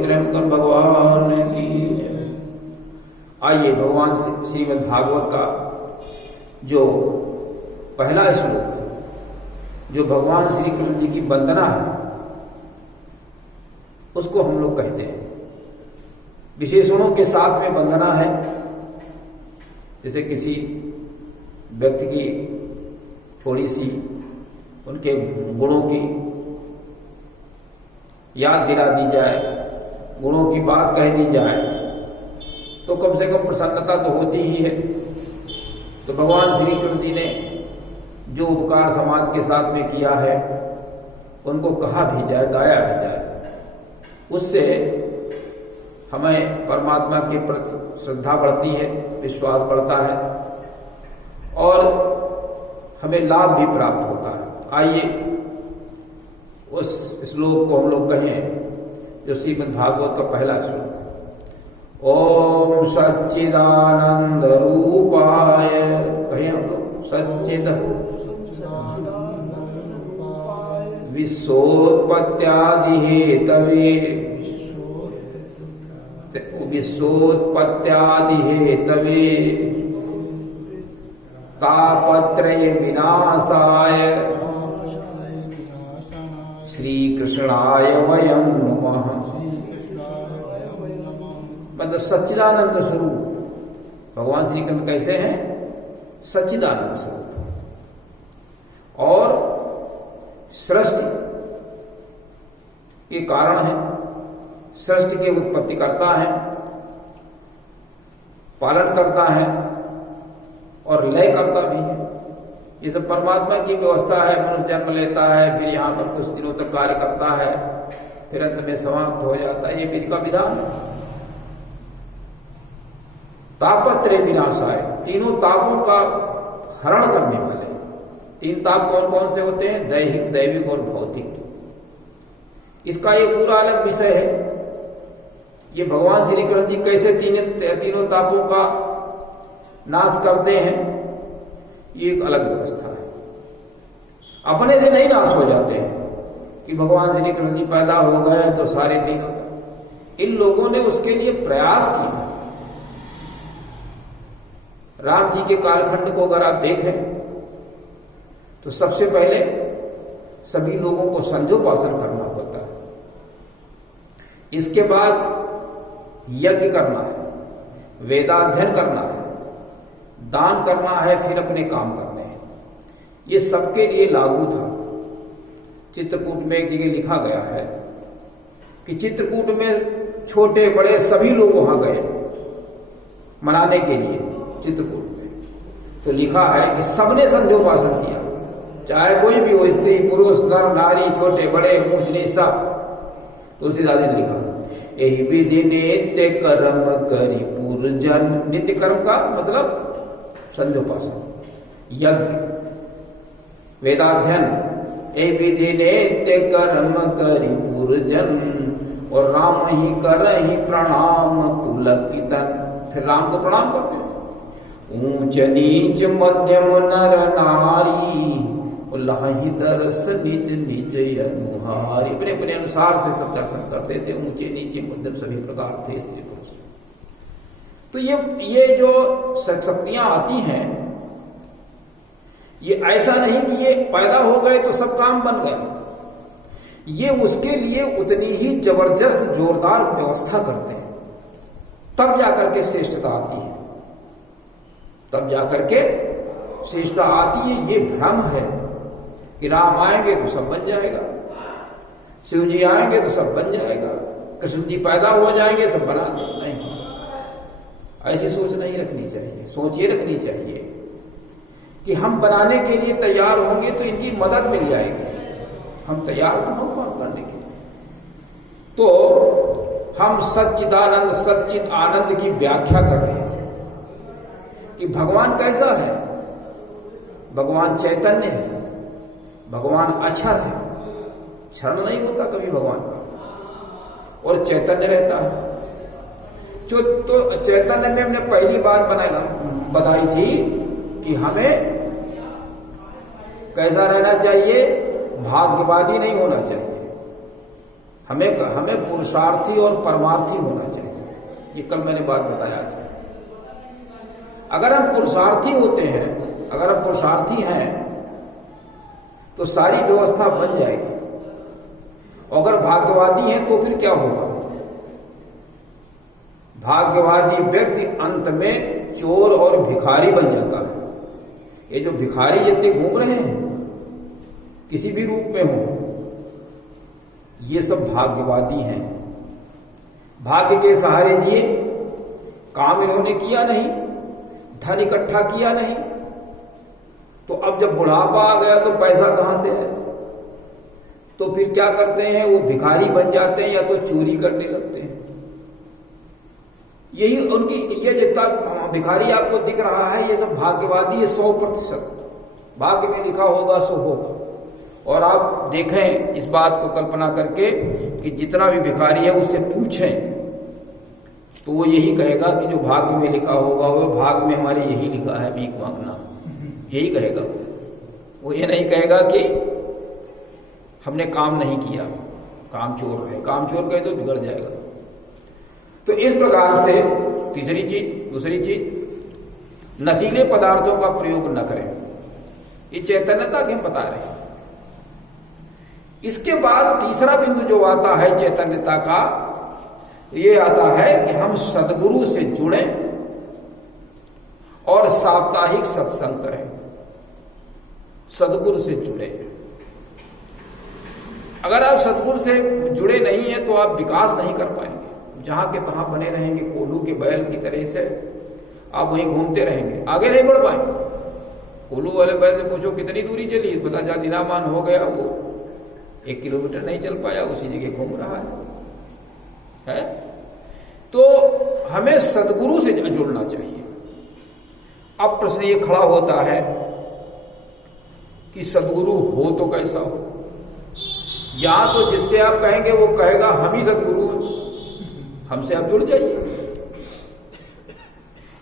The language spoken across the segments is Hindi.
त्र्यंबकम भगवान की जय। आइए भगवान श्रीमद् भागवत का जो पहला श्लोक है, जो भगवान श्री कृष्ण जी की वंदना है, उसको हम लोग कहते हैं। विशेषणों के साथ में वंदना है। जैसे किसी व्यक्ति की थोड़ी सी उनके गुणों की याद दिला दी जाए, गुणों की बात कह दी जाए, तो कम से कम प्रसन्नता तो होती ही है। तो भगवान श्री कृष्ण जी ने जो उपकार समाज के साथ में किया है, उनको कहा भी जाए, गाया भी जाए, उससे हमें परमात्मा के प्रति श्रद्धा बढ़ती है, विश्वास बढ़ता है और हमें लाभ भी प्राप्त होता है। आइए उस श्लोक को हम लोग कहें, जो श्रीमद् भागवत का पहला श्लोक है। ओम सच्चिदानंद रूपाय, कहें हम लोग, सच्चिद विश्वोत्पत्त्यादि हेतवे, विश्वोत्पत्त्यादि हेतवे तापत्रय विनाशाय श्री कृष्णाय वयं नमः। मतलब सच्चिदानंद स्वरूप भगवान श्री कृष्ण कैसे हैं? सच्चिदानंद स्वरूप और सृष्टि के कारण है, सृष्टि के उत्पत्ति करता है, पालन करता है और लय करता भी है। ये सब परमात्मा की व्यवस्था है। मनुष्य जन्म लेता है, फिर यहाँ पर कुछ दिनों तक कार्य करता है, फिर अंत में समाप्त हो जाता है। ये विधि का विधान है। तापत्रय विनाशाय, तीनों तापों का हरण करने वाले। तीन ताप कौन कौन से होते हैं? दैहिक, दैविक और भौतिक। इसका एक पूरा अलग विषय है। ये भगवान श्री कृष्ण जी कैसे तीनों तापों का नाश करते हैं, ये एक अलग व्यवस्था है। अपने से नहीं नाश हो जाते हैं कि भगवान श्री कृष्ण जी पैदा हो गए तो सारे तीनों। इन लोगों ने उसके लिए प्रयास किया। राम जी के कालखंड को अगर आप देखें तो सबसे पहले सभी लोगों को संध्योपासन करना होता है। इसके बाद यज्ञ करना है, वेदाध्ययन करना है, दान करना है, फिर अपने काम करने हैं। ये सबके लिए लागू था। चित्रकूट में एक जगह लिखा गया है कि चित्रकूट में छोटे बड़े सभी लोग वहां गए मनाने के लिए। चित्रकूट में तो लिखा है कि सबने संध्योपासन किया, चाहे कोई भी हो, स्त्री पुरुष नर नारी, छोटे बड़े ऊंच नीच सब। तुलसीदास ने लिखा, यही विधि नित्य कर्म करी पूर्जन। नित्य कर्म का मतलब संध्योपासन, यज्ञ, वेदाध्ययन। ए विधि नित्य कर्म करि पूर्जन, और राम ही करहि प्रणाम पुलकित तन। फिर राम को प्रणाम करते थे। ऊंच नीच मध्यम नर नारी, लाहि दर्श निज निज अनुहारी। अपने अपने अनुसार से सब दर्शन करते थे। ऊंचे नीचे मध्यम सभी प्रकार थे, स्त्री पुरुष। तो ये जो शक्तियां आती हैं, ये ऐसा नहीं कि ये पैदा हो गए तो सब काम बन गए। ये उसके लिए उतनी ही जबरदस्त जोरदार व्यवस्था करते हैं, तब जाकर के श्रेष्ठता आती है। तब जाकर के श्रेष्ठता आती है। ये भ्रम है कि राम आएंगे तो सब बन जाएगा, शिव जी आएंगे तो सब बन जाएगा, कृष्ण जी पैदा हो जाएंगे सब बना देंगे। नहीं, ऐसी सोच नहीं रखनी चाहिए। सोच ये रखनी चाहिए कि हम बनाने के लिए तैयार होंगे तो इनकी मदद मिल जाएगी। हम तैयार हो कौन करने के लिए? तो हम सच्चिदानंद, सच्चित आनंद की व्याख्या कर रहे थे कि भगवान कैसा है। भगवान चैतन्य है, भगवान अक्षर है, क्षण नहीं होता कभी भगवान का, और चैतन्य रहता है। जो तो चैतन्य में हमने पहली बात बताई थी कि हमें कैसा रहना चाहिए, भाग्यवादी नहीं होना चाहिए। हमें पुरुषार्थी और परमार्थी होना चाहिए। ये कल मैंने बात बताया था। अगर हम पुरुषार्थी होते हैं, अगर हम पुरुषार्थी हैं तो सारी व्यवस्था बन जाएगी। अगर भाग्यवादी हैं तो फिर क्या होगा? भाग्यवादी व्यक्ति अंत में चोर और भिखारी बन जाता है। ये जो भिखारी जितने घूम रहे हैं किसी भी रूप में हो, ये सब भाग्यवादी हैं। भाग्य के सहारे जिए, काम इन्होंने किया नहीं, धन इकट्ठा किया नहीं, तो अब जब बुढ़ापा आ गया तो पैसा कहां से है? तो फिर क्या करते हैं? वो भिखारी बन जाते हैं या तो चोरी करने लगते हैं। यही उनकी, ये जितना भिखारी आपको दिख रहा है ये सब भाग्यवादी है। 100% भाग्य में लिखा होगा सो होगा। और आप देखें इस बात को कल्पना करके कि जितना भी भिखारी है उससे पूछें तो वो यही कहेगा कि जो भाग्य में लिखा होगा वो भाग्य में हमारे यही लिखा है भीख मांगना, यही कहेगा। वो ये नहीं कहेगा कि हमने काम नहीं किया, काम चोर है। काम चोर कहे तो बिगड़ जाएगा। तो इस प्रकार से तीसरी चीज, दूसरी चीज, नशीले पदार्थों का प्रयोग न करें। ये चैतन्यता के हम बता रहे हैं। इसके बाद तीसरा बिंदु जो आता है चैतन्यता का, ये आता है कि हम सद्गुरु से जुड़ें और साप्ताहिक सत्संग करें। सद्गुरु से जुड़े। अगर आप सद्गुरु से जुड़े नहीं हैं तो आप विकास नहीं कर पाएंगे। जहां के तहां बने रहेंगे, कोल्हू के बैल की तरह से आप वहीं घूमते रहेंगे, आगे नहीं बढ़ पाएंगे। कोल्हू वाले बैल से पूछो कितनी दूरी चली, पता जा दिनामान हो गया, वो 1 किलोमीटर नहीं चल पाया, उसी जगह घूम रहा है? तो हमें सद्गुरु से जुड़ना चाहिए। अब प्रश्न ये खड़ा होता है कि सद्गुरु हो तो कैसा हो? या तो जिससे आप कहेंगे वो कहेगा हम ही सद्गुरु हैं, हमसे आप जुड़ जाइए।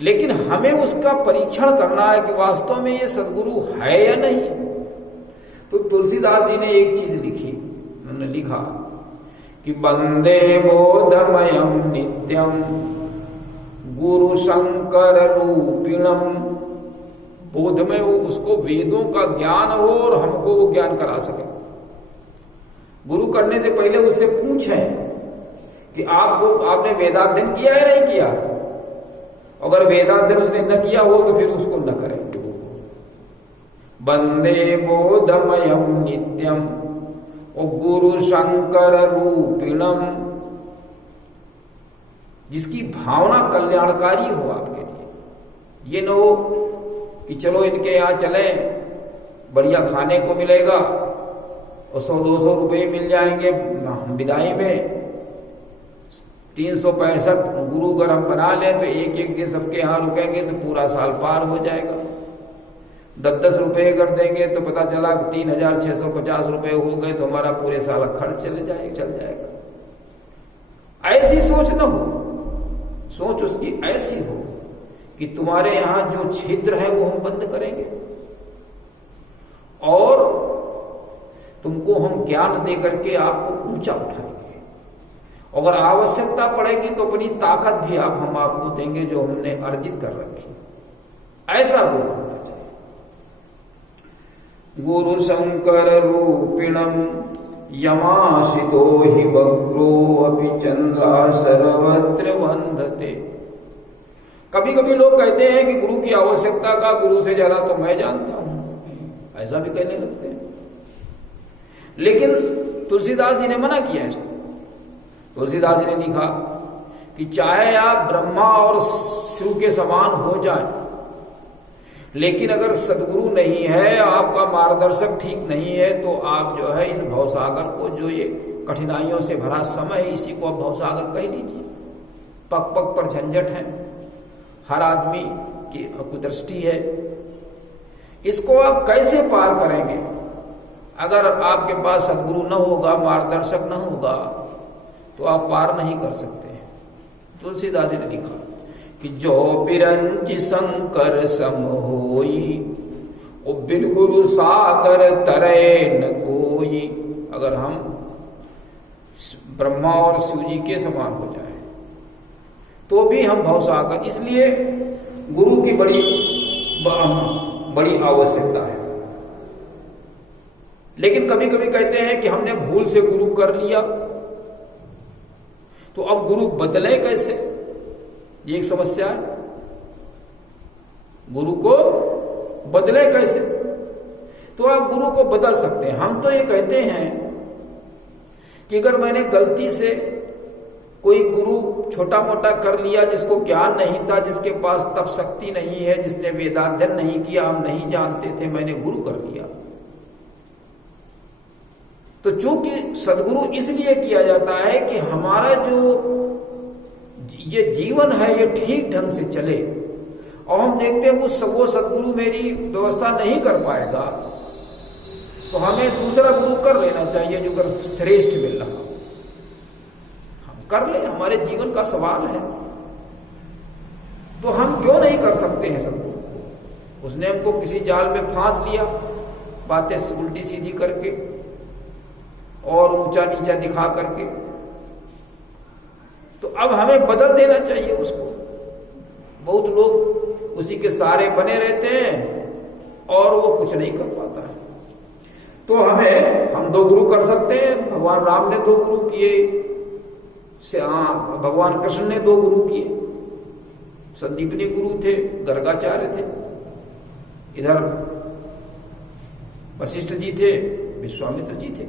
लेकिन हमें उसका परीक्षण करना है कि वास्तव में ये सद्गुरु है या नहीं। तो तुलसीदास जी ने एक चीज लिखी, उन्होंने लिखा कि वंदे बोधमयम नित्यम गुरु शंकर रूपिणम। बोध में वो उसको वेदों का ज्ञान हो और हमको वो ज्ञान करा सके। गुरु करने से पहले उससे पूछें कि आपने वेदाध्ययन किया है नहीं किया। अगर वेदाध्ययन उसने न किया हो तो फिर उसको न करें। वंदे बोधमयम नित्यम और गुरु शंकर रूपिणम, जिसकी भावना कल्याणकारी हो आपके लिए। ये न हो कि चलो इनके यहां चले, बढ़िया खाने को मिलेगा और 100-200 रुपये मिल जाएंगे विदाई में। 365 गुरु अगर हम बना लें तो एक दिन सबके यहां रुकेंगे तो पूरा साल पार हो जाएगा। 10-10 रुपये कर देंगे तो पता चला कि 3650 रुपये हो गए तो हमारा पूरे साल खर्च चल जाएगा। ऐसी सोच न हो। सोच उसकी ऐसी हो कि तुम्हारे यहां जो छिद्र है वो हम बंद करेंगे और तुमको हम ज्ञान दे करके आपको ऊंचा उठाएंगे। अगर आवश्यकता पड़ेगी तो अपनी ताकत भी हम आपको देंगे जो हमने अर्जित कर रखी। ऐसा गुरु होना चाहिए। गुरु शंकर रूपिणम यमाशितो हि वक्रो अपि चंद्रा सर्वत्र वंदते। कभी कभी लोग कहते हैं कि गुरु की आवश्यकता का गुरु से ज्यादा तो मैं जानता हूं, ऐसा भी कहने लगते हैं। लेकिन तुलसीदास जी ने मना किया इसको। तुलसीदास जी ने लिखा कि चाहे आप ब्रह्मा और शिव के समान हो जाएं, लेकिन अगर सद्गुरु नहीं है, आपका मार्गदर्शक ठीक नहीं है, तो आप जो है इस भवसागर को, जो ये कठिनाइयों से भरा समय है, इसी को आप भवसागर कह लीजिए। पग पग पर झंझट है, हर आदमी की कुदृष्टि है। इसको आप कैसे पार करेंगे? अगर आपके पास सद्गुरु न होगा, मार्गदर्शक न होगा, तो आप पार नहीं कर सकते। तुलसीदास जी ने लिखा कि जो बिरंच शंकर सम होई, ओ बिन गुरु सागर तरे न कोई। अगर हम ब्रह्मा और शिव जी के समान हो जाए तो भी हम भवसागर, इसलिए गुरु की बड़ी आवश्यकता है। लेकिन कभी कभी कहते हैं कि हमने भूल से गुरु कर लिया, तो अब गुरु बदले कैसे, ये एक समस्या है। गुरु को बदले कैसे? तो आप गुरु को बदल सकते हैं। हम तो ये कहते हैं कि अगर मैंने गलती से कोई गुरु छोटा मोटा कर लिया, जिसको ज्ञान नहीं था, जिसके पास तप शक्ति नहीं है, जिसने वेदाध्ययन नहीं किया, हम नहीं जानते थे, मैंने गुरु कर लिया, तो चूंकि सदगुरु इसलिए किया जाता है कि हमारा जो ये जीवन है ये ठीक ढंग से चले, और हम देखते हैं वो सदगुरु मेरी व्यवस्था नहीं कर पाएगा, तो हमें दूसरा गुरु कर लेना चाहिए जो अगर श्रेष्ठ मिल रहा, हम कर ले, हमारे जीवन का सवाल है। तो हम क्यों नहीं कर सकते हैं सदगुरु को? उसने हमको किसी जाल में फांस लिया, बातें उल्टी सीधी करके और ऊंचा नीचा दिखा करके, तो अब हमें बदल देना चाहिए उसको। बहुत लोग उसी के सहारे बने रहते हैं और वो कुछ नहीं कर पाता है। तो हम दो गुरु कर सकते हैं। भगवान राम ने 2 गुरु किए, भगवान कृष्ण ने 2 गुरु किए, संदीपनी गुरु थे, गर्गाचार्य थे, इधर वशिष्ठ जी थे, विश्वामित्र जी थे।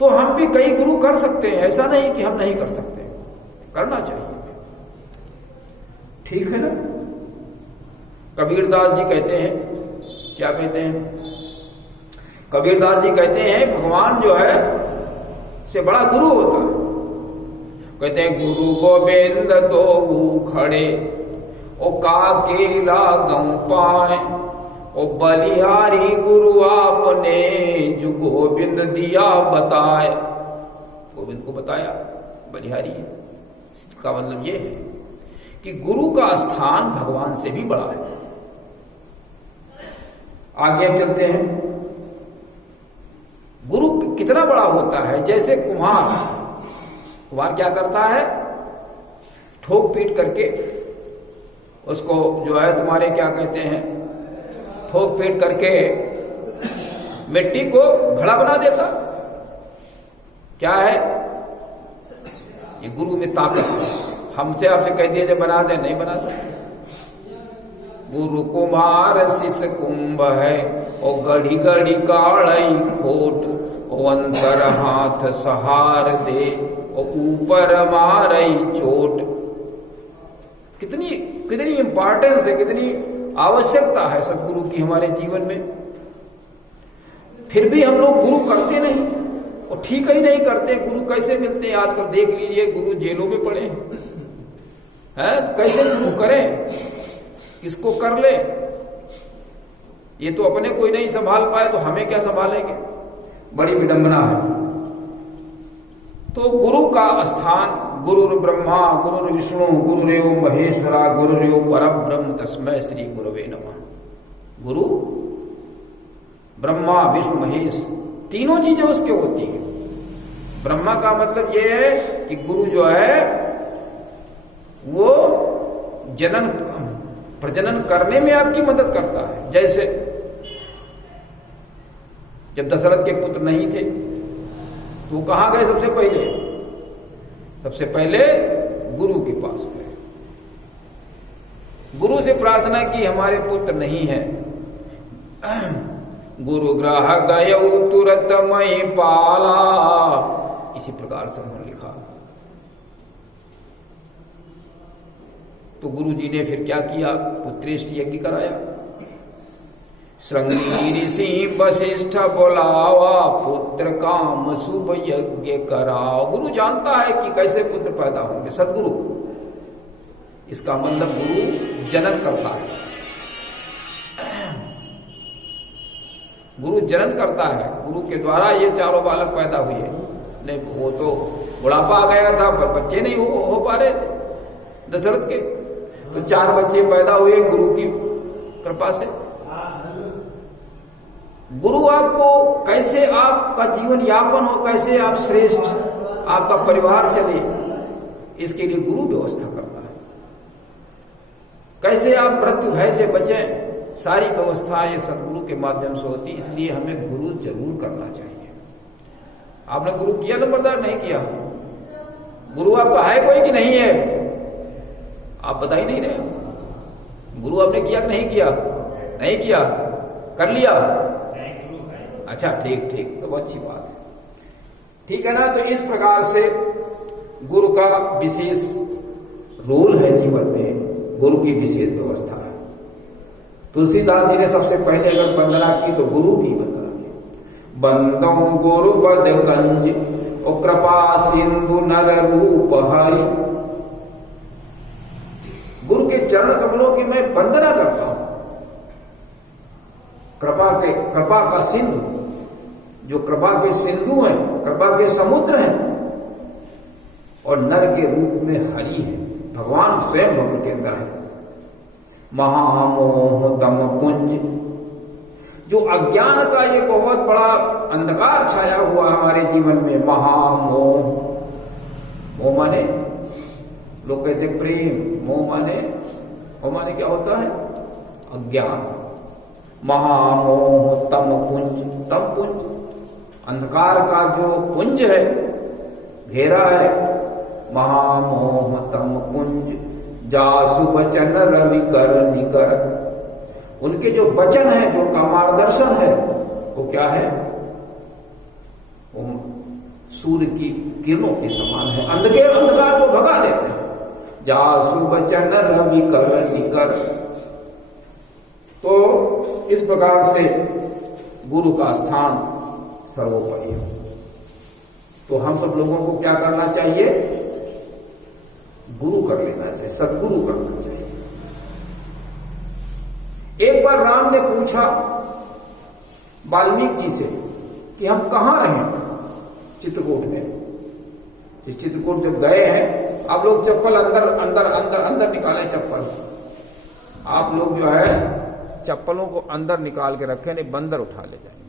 तो हम भी कई गुरु कर सकते हैं, ऐसा नहीं कि हम नहीं कर सकते, करना चाहिए, ठीक है ना। कबीरदास जी कहते हैं, क्या कहते हैं? कबीरदास जी कहते हैं भगवान जो है से बड़ा गुरु होता है। कहते हैं गुरु गोविंद 2 खड़े, ओ काकेला गौ पाए, ओ बलिहारी गुरु आपने जो गोविंद दिया बताए। गोविंद को बताया, बलिहारी है। इसका मतलब ये है कि गुरु का स्थान भगवान से भी बड़ा है। आगे हम चलते हैं। गुरु कितना बड़ा होता है? जैसे कुम्हार क्या करता है? ठोक पीट करके उसको जो है तुम्हारे क्या कहते हैं, ठोक पीट करके मिट्टी को घड़ा बना देता। क्या है ये? गुरु में ताकत है। हमसे आपसे कह दिया जब बना दे, नहीं बना सकते। गुरु कुमार शिष कुंभ है, और गढ़ी गढ़ी काढ़ई खोट, ओ अंतर हाथ सहार दे, और ऊपर मारई चोट। कितनी इंपॉर्टेंस है, कितनी आवश्यकता है सदगुरु की हमारे जीवन में। फिर भी हम लोग गुरु करते नहीं, और ठीक ही नहीं करते। गुरु कैसे मिलते हैं आजकल? देख लीजिए, गुरु जेलों में पड़े हैं, तो कैसे गुरु करें? किसको कर ले? ये तो अपने कोई नहीं संभाल पाए, तो हमें क्या संभालेंगे? बड़ी विडंबना है। तो गुरु का स्थान, गुरु ब्रह्मा गुरु विष्णु गुरुरेव महेश्वरा गुरुरेव परब्रह्म तस्मै श्री गुरुवे नमः। गुरु ब्रह्मा विष्णु महेश तीनों चीजें उसके होती हैं। ब्रह्मा का मतलब यह है कि गुरु जो है वो प्रजनन करने में आपकी मदद करता है। जैसे जब दशरथ के पुत्र नहीं थे तो वो कहां गए? सबसे पहले गुरु के पास गए, गुरु से प्रार्थना की, हमारे पुत्र नहीं है। गुरु ग्रह गय तुरत मई पाला, इसी प्रकार से उन्होंने लिखा। तो गुरु जी ने फिर क्या किया? पुत्रेष्ठ यज्ञ कराया। श्रृंगी ऋषि वशिष्ठ बोलावा, पुत्र काम शुभ यज्ञ कराओ। गुरु जानता है कि कैसे पुत्र पैदा होंगे। सदगुरु, इसका मतलब गुरु जनन करता है। गुरु जनन करता है, गुरु के द्वारा ये चारों बालक पैदा हुए। नहीं, वो तो बुढ़ापा आ गया था, बच्चे नहीं हो पा रहे थे दशरथ के, तो 4 बच्चे पैदा हुए गुरु की कृपा से। गुरु आपको कैसे आपका जीवन यापन हो, कैसे आप श्रेष्ठ आपका परिवार चले, इसके लिए गुरु व्यवस्था करता है। कैसे आप मृत्यु भय से बचें, सारी व्यवस्था ये सदगुरु के माध्यम से होती, इसलिए हमें गुरु जरूर करना चाहिए। आपने गुरु किया नंबरदार? नहीं किया। गुरु आपका है कोई कि नहीं है? आप बता ही नहीं रहे। गुरु आपने किया कि नहीं किया? नहीं किया, कर लिया। अच्छा, ठीक ठीक, तो बहुत अच्छी बात है, ठीक है ना। तो इस प्रकार से गुरु का विशेष रोल है जीवन में, गुरु की विशेष व्यवस्था है। तुलसीदास जी ने सबसे पहले अगर वंदना की तो गुरु की वंदना की। बंदो गुरु पद कंज और कृपा सिंधु नर रूप हरि। गुरु के चरण कमलों की मैं वंदना करता हूं। कृपा का सिंधु, जो कृपा के सिंधु हैं, कृपा के समुद्र हैं, और नर के रूप में हरि है, भगवान स्वयं भगवान के अंदर है। महामोह तम पुंज, जो अज्ञान का ये बहुत बड़ा अंधकार छाया हुआ हमारे जीवन में, महामोह, मोह माने लोग कहते प्रेम, मोह माने क्या होता है? अज्ञान। महामोह तम पुंज, अंधकार का जो पुंज है, घेरा है, महामोह तम पुंज जासु वचन रवि कर निकर। उनके जो वचन है, जो उनका मार्गदर्शन है, वो क्या है? वो सूर्य की किरणों के समान है, अंधकार को भगा देते हैं। जासु वचन रवि कर निकर। तो इस प्रकार से गुरु का स्थान सर्वोपरि है। तो हम सब लोगों को क्या करना चाहिए? गुरु कर लेना चाहिए, सदगुरु करना चाहिए। एक बार राम ने पूछा वाल्मीकि जी से कि हम कहां रहें? चित्रकूट में। इस चित्रकूट जब गए हैं, आप लोग चप्पल अंदर निकालें। चप्पल आप लोग जो है चप्पलों को अंदर निकाल के रखें, नहीं बंदर उठा ले जाएंगे।